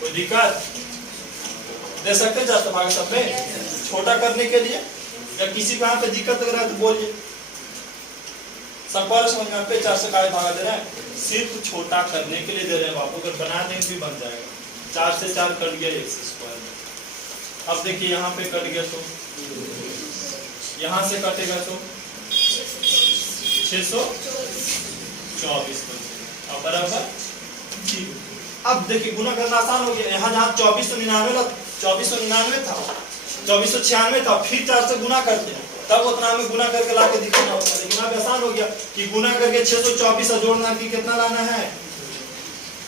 कोई दिक्कत दे सकते हैं जास्त भाग सब में छोटा करने के लिए, या किसी को यहाँ पे दिक्कत लग रहा है तो बोलिए। सबको समझ में पे 4 से काय भागा दे रहे हैं, सिर्फ छोटा करने के लिए दे रहे हैं बाबू। अगर बना देंगे भी बन जाएगा। 4 से 4 कट गया x स्क्वायर में। अब देखिए यहाँ पे कट गया तो यहाँ से कटेगा तो 624 अब बराबर। अब देखिए गुना करना आसान हो गया। यहाँ जहाँ 2499 था 2496 था, फिर 4 से गुना करते हैं तब उतना हमें गुना करके ला के दिखाना होता है। लेकिन अब आसान हो गया कि गुना करके 624 जोड़ना कि कितना लाना है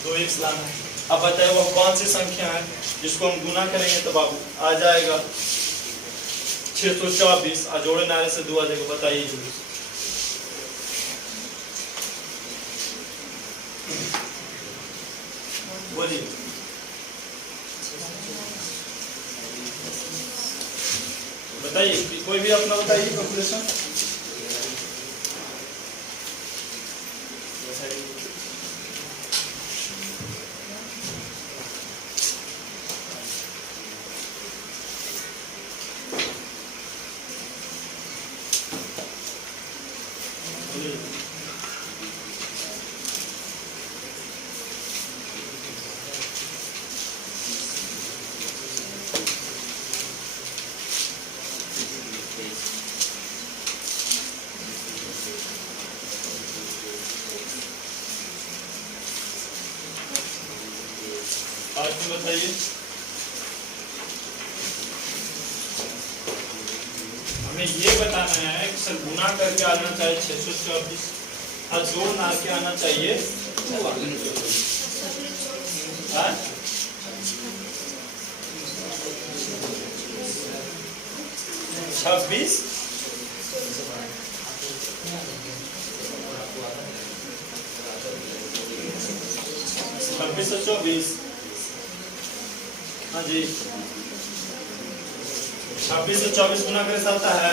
2x लाना है। अब बताइए वो कौन सी संख्या है जिसको हम गुना करेंगे तो बाबू आ जाएगा 624 और जोड़े नारे से 2 आ जाएगा। बताइए बोलिए। बताइए कोई भी अपना बताइए कैलकुलेशन। आज भी बताइए। हमें ये बताना है कि सर गुना करके आना चाहिए 624 और जोड़ ना के आना चाहिए 26 26 और 24। हाँ जी 26 से 24 गुना करे आता है।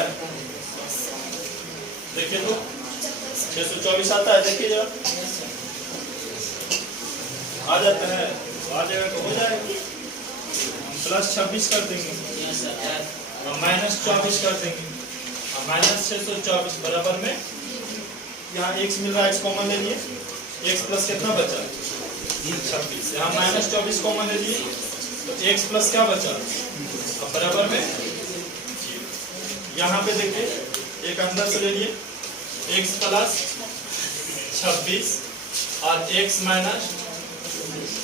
देखिए तो 624 आता है। देखिए जरा आ जाता है तो आ जाएगा तो हो जाएगा। हम प्लस 26 कर देंगे और माइनस 24 कर देंगे और माइनस 624 बराबर में यहाँ x मिल रहा है, x कॉमन ले लिए। x प्लस कितना बचा 26, यहाँ माइनस 24 कॉमन ले लिए तो x प्लस क्या बचा अब बराबर में। यहाँ पे देखिए एक अंदर से ले लिए x प्लस 26 और x माइनस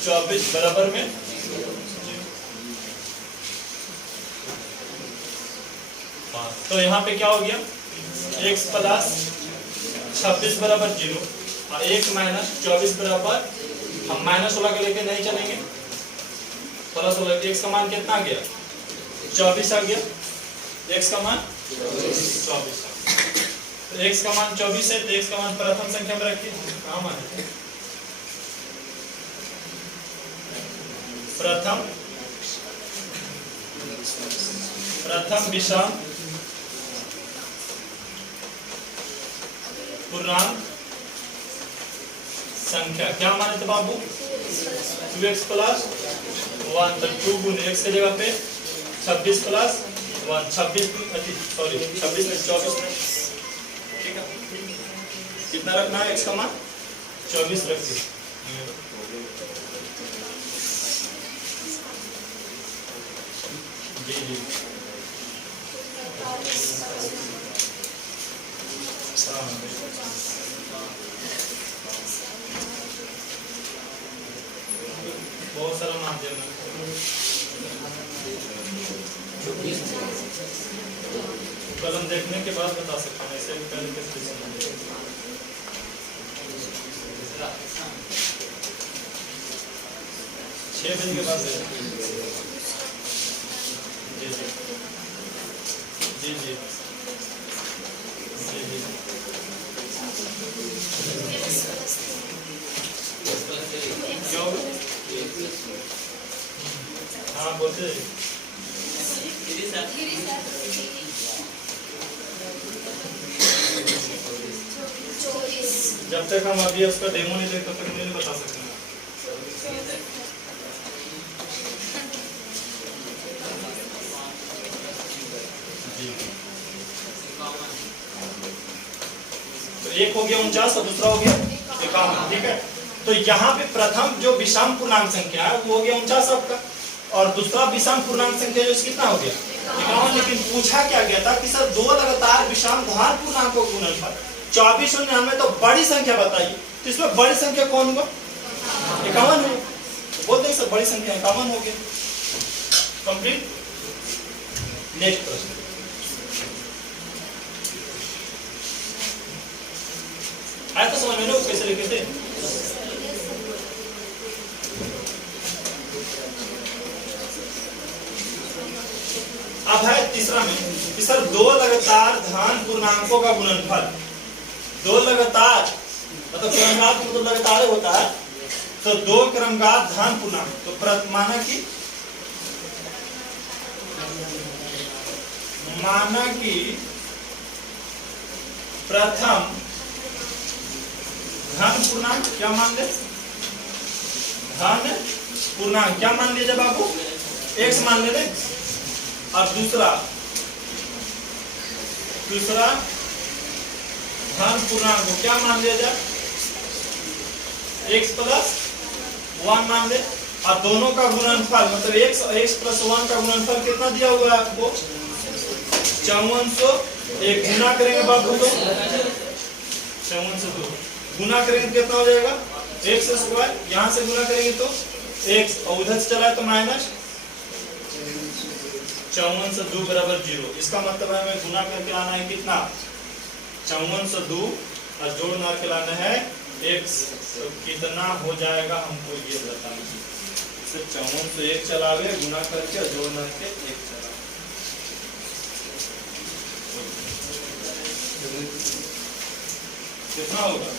24 बराबर में। तो यहाँ पे क्या हो गया x प्लस 26 बराबर 0 और x माइनस 24 बराबर, हम माइनस वाला के लेके नहीं चलेंगे, प्लस वाला। x का मान कितना आ गया 24 आ गया। x का मान 24 तो x का मान 24 है तो x का मान प्रथम संख्या में रखिए। कहाँ मान प्रथम विषम पूर्णांक संख्या क्या माने थे बाबू 2x प्लस 1 तो 2 गुने x के जगह पे 26 प्लस 1 26 सॉरी 26 में 24 में ठीक है। कितना रखना है x का मान 24 रखिए। जी जी बहुत सारा माध्यम है। कलम देखने के बाद बता सकते हैं, ऐसे पहले कैसे समझेंगे। 6 बजे के बाद जी जी जी जी जी जी क्या होगा? हाँ बोलते जब तक हम अभी उसका डेमो नहीं देखते तब तक नहीं बता सकते। तो एक हो गया 49 और दूसरा हो गया 51, ठीक है। तो यहाँ पे प्रथम जो विषम पूर्णांक संख्या है वो हो गया 49 आपका, और दूसरा विषम पूर्णांक संख्या जो कितना हो गया 51। लेकिन पूछा क्या गया था कि सर दो लगातार विषम धार पूर्णांकों का गुणनफल 24 और 99, तो बड़ी संख्या बताइए। तो इसमें बड़ी संख्या कौन हुआ 51 हो, बोलते सर बड़ी संख्या 51 हो गया। कंप्लीट। नेक्स्ट प्रश्न, आया तो समझ में लो कैसे लिखे थे। अब है तीसरा में कि सर दो लगातार धन पूर्णांकों का गुणनफल, दो लगातार मतलब क्रमगात तो लगातार होता है, तो दो क्रमगात धन पूर्णांक, तो माना कि प्रथम धन पूर्णांक क्या मान ले, धन पूर्णांक क्या मान लीजिए बाबू x मान ले, और दूसरा धन पूर्णांक को क्या मान लिया जाए x प्लस 1 मान ले, और दोनों का गुणनफल मतलब x प्लस 1 का गुणनफल कितना दिया हुआ है आपको 5400। एक गुना करेंगे बाबू तो 5402 गुना करेंगे कितना हो जाएगा x स्क्वायर, यहां से गुना करेंगे तो x और उधर से चला तो माइनस 5402 बराबर 0। इसका मतलब है हमें गुना करके लाना है कितना 5402 और जोड़ के लाना है x, तो कितना हो जाएगा हमको ये बताना। 5401 चलावे गुना करके और जोड़ के 1 चलावे, कितना होगा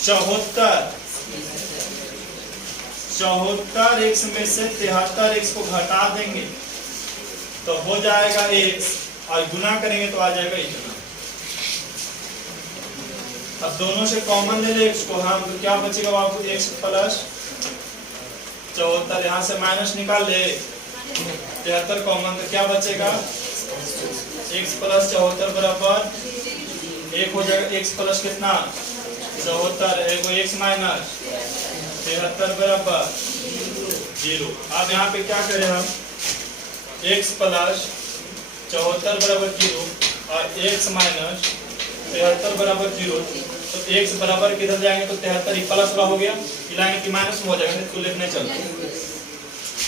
74 x में से 73 x को घटा देंगे तो हो जाएगा x, और गुना करेंगे तो आ जाएगा इतना। अब दोनों से कॉमन ले ले x को हम, तो क्या बचेगा बाबू x प्लस 74, यहां से माइनस निकाल ले 73 कॉमन, तो क्या बचेगा x प्लस 74 बराबर 1 हो जाएगा। x प्लस कितना 74, x माइनस 73 बराबर 0। अब यहाँ पे क्या करें हम x प्लस 74 बराबर 0 और x माइनस 73 बराबर 0, तो x बराबर किधर जाएंगे तो 73 प्लस का हो गया, मिलाएंगे कि माइनस में हो जाएगा, इसको लिखने चलते।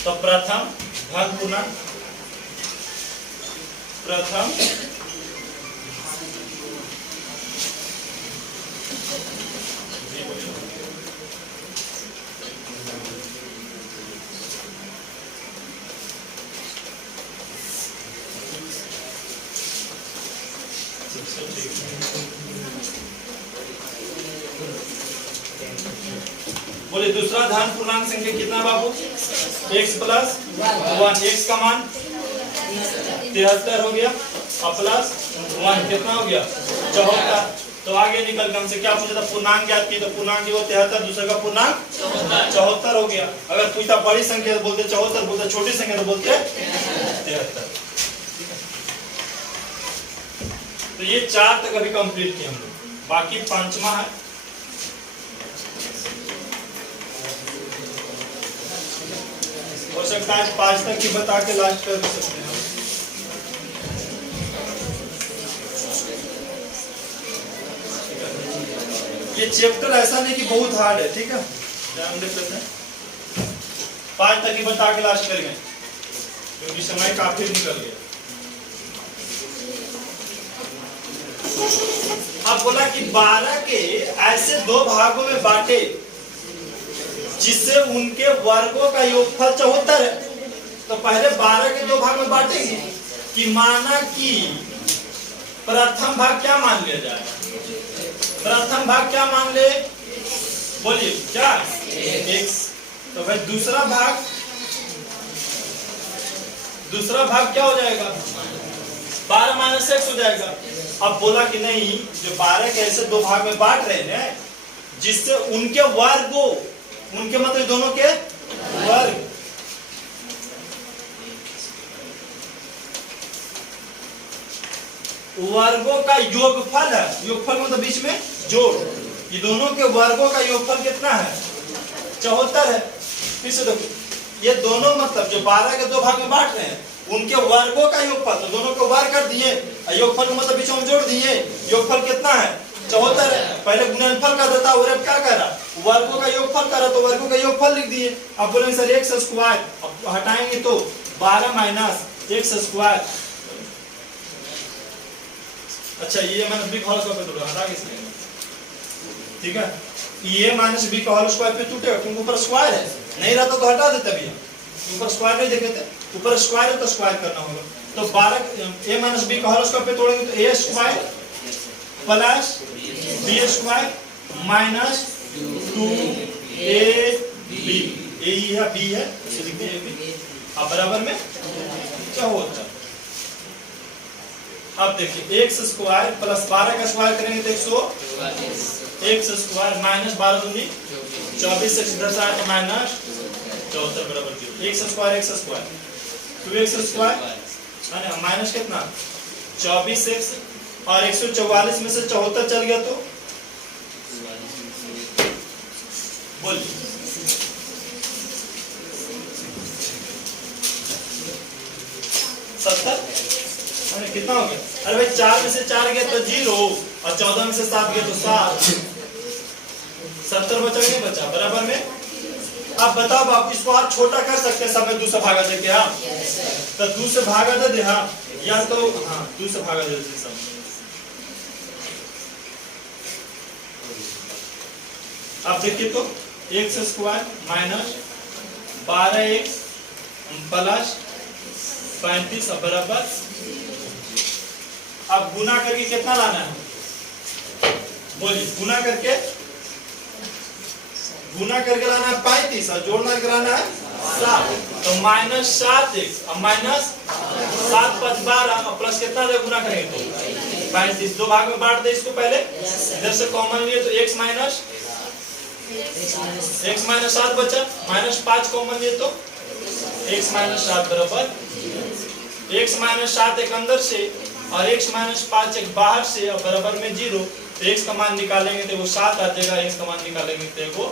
तो प्रथम धन पूर्णांक, प्रथम बोले दूसरा धन पूर्णांक संख्या कितना बाबू x प्लस 1, x का मान 73 हो गया और प्लस 1 कितना हो गया 74। तो आगे निकल के हमसे क्या पूछा था पूर्णांक ज्ञात की, तो पूर्णांक वो 73, दूसरे का पूर्णांक 74 हो गया। अगर पूछता बड़ी संख्या तो बोलते 74, बोलते छोटी संख्या तो बोलते 73। तो ये 4 तक अभी कंप्लीट किए हम लोग, बाकी पांचवा है हो सकता है 5 तक ही बता के लास्ट कर सकते हैं। ये चैप्टर ऐसा नहीं कि बहुत हार्ड है, ठीक है, ध्यान देख लेते हैं। 5 तक ही बता के लास्ट करेंगे क्योंकि समय काफी निकल गया। अब बोला कि 12 के ऐसे दो भागों में बांटे जिससे उनके वर्गों का योगफल 74 है। तो पहले 12 के दो भाग में बांटेंगे कि माना कि प्रथम भाग क्या मान लिया जाए, प्रथम भाग क्या मान ले बोलिए क्या x। तो भाई दूसरा भाग क्या हो जाएगा 12 माइनस x हो जाएगा। अब बोला कि नहीं, जो 12 के ऐसे दो भाग में बांट रहे हैं जिससे उनके वर्गों उनके मतलब दोनों के वर्ग। वर्गों का योगफल है, योगफल मतलब बीच में जोड़। ये दोनों के वर्गों का योगफल कितना है? 74 है। फिर से देखो, ये दोनों मतलब जो 12 के दो भाग में बांट रहे हैं उनके वर्गों का योगफल, तो दोनों को वर्ग कर दिए, योगफल को मतलब बीचों में जोड़ दिए, योगफल कितना है? 74 है। पहले गुणनफल का देता और अब क्या कर रहा? वर्गों का योगफल कर रहा, तो वर्गों का योगफल लिख दिए। अब बोलेंगे सर एक्स स्क्वायर, अब हटाएंगे तो 12 माइनस एक्स स्क्वायर। अच्छा ये माइनस बी का होल स्क्वायर पे हटा के इसलिए, ठीक है, ये माइनस बी का होल स्क्वायर पे टूटेगा क्योंकि ऊपर स्क्वायर है, नहीं रहता तो हटा देते भैया, ऊपर स्क्वायर नहीं देखे थे, ऊपर स्क्वायर है तो स्क्वायर करना होगा। तो 12 ए माइनस बी का होल स्क्वायर पे तोड़ेंगे तो A square plus B square minus 2ab, A ही है बी है इसे लिखते हैं बी, अब बराबर में 74। अब देखिए एक्स स्क्वायर प्लस 12 का स्क्वायर करेंगे तो 100 एक्स स्क्वायर माइनस 12 दूनी 24 से 10 आए तो माइनस 74 बराबर 0। एक्स स्क्वायर 2x स्क्वायर है माइनस कितना 24x और 144 में से 74 चल गया तो बोलिए 70 कितना हो गया? अरे भाई 4 में से 4 गया तो 0 और 14 में से 7 गया तो 7, 70 बचा नहीं बचा बराबर में। अब बताओ बाबू इसको आप छोटा कर सकते हैं, समय 2 से भागा दे के, हाँ तो 2 से भागा दे, हाँ या तो हाँ 2 से भागा दे सब। अब देखिए तो x square minus 12x plus 35 बराबर, अब गुना करके कितना लाना है? बोलिए गुना करके लाना है 35 और जोड़ना के लाना है 7, तो माइनस 7x अब माइनस 7 5 12 और प्लस कितना दे गुना करेंगे तो 35, दो भाग में बांट दे इसको, पहले इधर से कॉमन लिए तो x माइनस 7 बचा, माइनस 5 कॉमन लिए तो x माइनस 7 बराबर x माइनस 7 एक अंदर से और x माइनस 5 एक बाहर से और बराबर में 0, तो x का मान निकालेंगे तो वो 7 आ जाएगा, x का मान निकालेंगे तो वो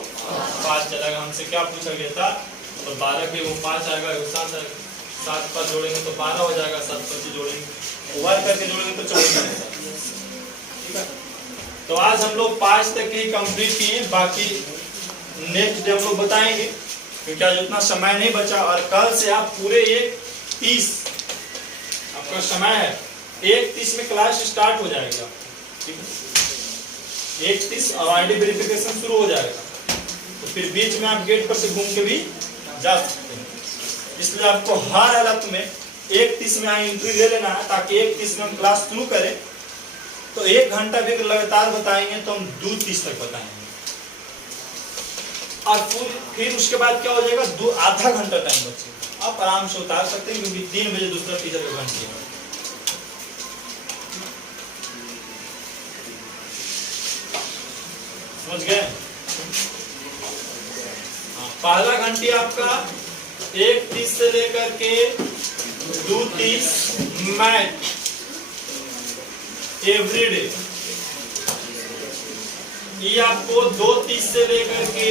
5 चलेगा। हमसे क्या पूछा गया था? तो 12 के वो 5 आएगा, वो 7 आएगा, 7 पर जोड़ेंगे तो 12 हो जाएगा, 7 पर जोड़ेंगे वर्ग करके जोड़ेंगे तो 14 आएगा, ठीक है। तो आज हम लोग 5 तक ही कंप्लीट किए, बाकी नेक्स्ट डे हम लोग बताएंगे क्योंकि आज उतना समय नहीं बचा, और कल से आप पूरे 1:30 आपका समय है, 1:30 में क्लास स्टार्ट हो जाएगा, ठीक है 1:30 और आईडी वेरिफिकेशन शुरू हो जाएगा, तो फिर बीच में आप गेट पर से घूम के भी जा सकते हैं। इसलिए आपको हर हालत में 1:30 में एंट्री ले लेना है, ताकि 1:30 में हम क्लास शुरू करें तो 1 घंटा भी लगातार बताएंगे तो हम 2:30 तक बताएंगे, और फिर उसके बाद क्या हो जाएगा आधा घंटा टाइम बचेगा, आप आराम से उतार सकते हैं क्योंकि 3 बजे दूसरा टीचर का घंटी है। समझ गए? पहला घंटी आपका 1:30 से लेकर के 2:30 मैथ एवरीडे, ये आपको 2:30 से लेकर के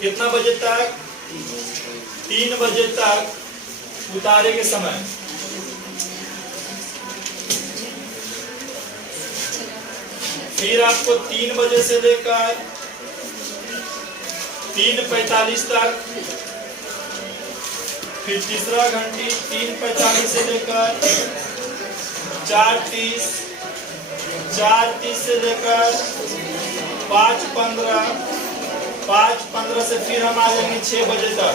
कितना बजे तक 3 बजे तक उतारे के समय, फिर आपको 3 बजे से लेकर 3:45 तक, फिर तीसरा घंटी 3:45 से लेकर 4:30, 4:30 से लेकर 5:15, 5:15 से फिर हम आ जाएंगे 6 बजे तक।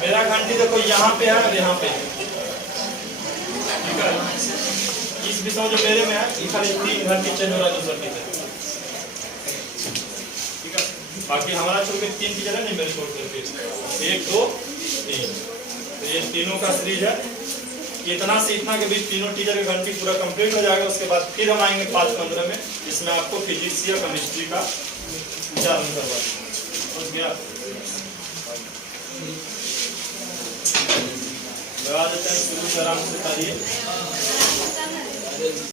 मेरा घंटी देखो यहाँ पे है और यहाँ पे, ठीक है, इस विषय जो मेरे में है ये खाली 3 घंटे चेंज हो रहा है दूसरा टीचर, ठीक है, बाकी हमारा छोड़ के 3 टीचर है नहीं, मेरे छोड़ के 1 2 3, तो ये तीनों का सीरीज है, इतना से इतना के बीच तीनों टीचर की घंटी पूरा कंप्लीट हो जाएगा। उसके बाद फिर हम आएंगे 5:15 में, इसमें आपको फिजिक्स या केमिस्ट्री का उच्चारण करवा देंगे। हो गया, लगा देते हैं शुरू से, आराम से करिए।